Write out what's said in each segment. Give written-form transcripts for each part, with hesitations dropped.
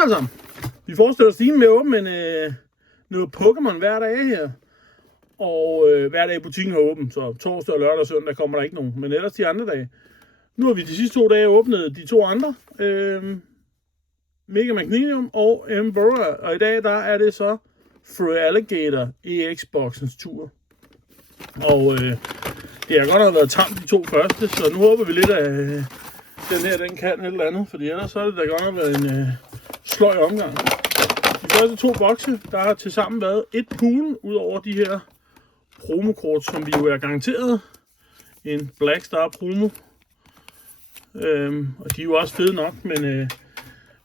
alle sammen. Vi forestiller os Steam med at åbne noget Pokémon hver dag her. Og hver dag i butikken er åben, så torsdag, lørdag og søndag kommer der ikke nogen. Men ellers de andre dage. Nu har vi de sidste 2 dage åbnet de 2 andre. Mega Magnesium og Emperor. Og i dag der er det så Feraligatr EX-boxens tur. Og det har godt nok været tamt de 2 første, så nu håber vi lidt, at den her den kan et eller andet. Fordi ellers så er det da godt nok været en sløj omgang. De første 2 bokse, der har tilsammen været 1 pool, ud over de her promokort, som vi jo er garanteret. En Black Star promo. Og de er jo også fede nok, men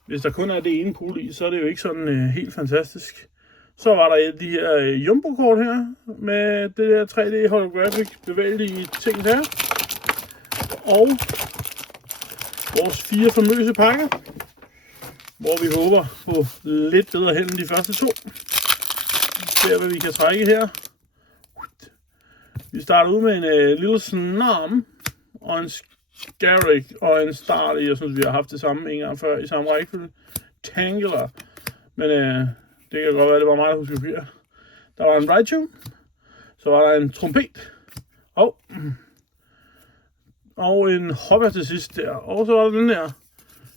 hvis der kun er det ene pool i, så er det jo ikke sådan helt fantastisk. Så var der de her Jumbo-kort her, med det der 3D holographic bevægelige ting der. Og vores 4 famøse pakker, hvor vi håber på lidt bedre held end de første 2. Se hvad vi kan trække her. Vi starter ud med en lille Snom og en Scarrick og en Start. Jeg synes vi har haft det samme en gang før i samme rækkefølge. Tangela. Men det kan godt være, det var meget huske forkert. Der var en Raichu. Så var der en trompet. Og en hopper til sidst der. Og så var der den der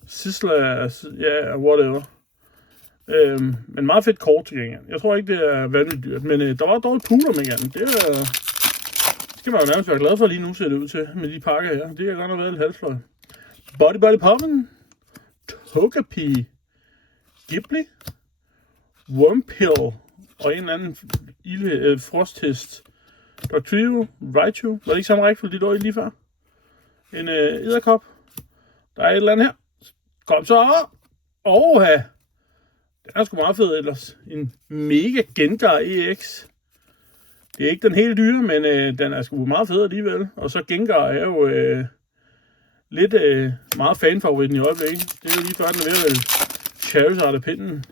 Sisla, ja, whatever. Men meget fedt kort til gengæld. Jeg tror ikke, det er vanvittigt dyrt. Men der var dårligt puler med igen. Det skal man jo nærmest være glad for lige nu, ser det ud til, med de pakker her. Det kan godt have været lidt halvfløj. Body Poppen. Togepi. Ghibli. Wurmple. Og en eller anden frosthest. Dr. Raichu. Var det ikke samme rækkefølge, de lå i lige før? En edderkop. Der er et eller andet her. Kom så. Oha. Den er sgu meget fed ellers. En Mega Gengar EX. Det er ikke den helt dyre, men den er sgu meget fed alligevel. Og så Gengar er jo lidt meget fanfavoritten i øjeblikket. Det er jo lige før, den er ved at være Charizard-pinden.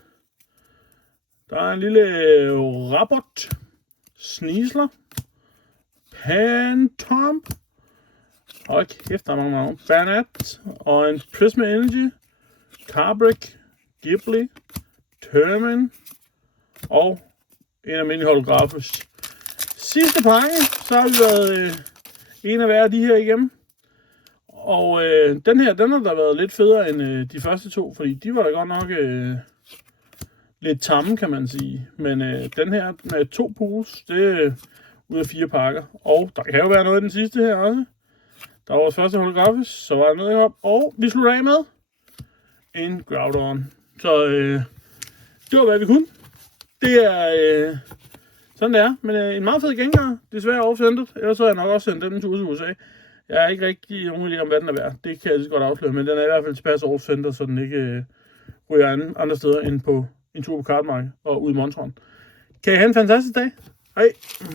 Der er en lille Rabot. Sneasler. Pantomp. Og kæft, der er mange navne. Banat. Og en Prisma Energy. Carbrick. Ghibli. Termin. Og en almindelig holografus. Sidste pakke, så har vi været en af hver af de her igennem. Og den her, den har da været lidt federe end de første 2, fordi de var da godt nok lidt tamme, kan man sige. Men den her med 2 pools, det er ud af 4 pakker. Og der kan jo være noget i den sidste her også. Der var vores første holografis, så var der noget heroppe. Og vi slutter af med en Groudon. Så det var hvad vi kunne. Det er sådan det er. Men en meget fed Gengar. Desværre oversendet. Ellers så har jeg nok også sendt den tur til USA. Jeg er ikke rigtig nogen idé om, hvad den er værd. Det kan jeg lige så godt afsløre. Men den er i hvert fald tilpas oversendet, så den ikke ryger andre steder end på en tur på kartmarkedet og ude i Montron. Kan I have en fantastisk dag. Hej.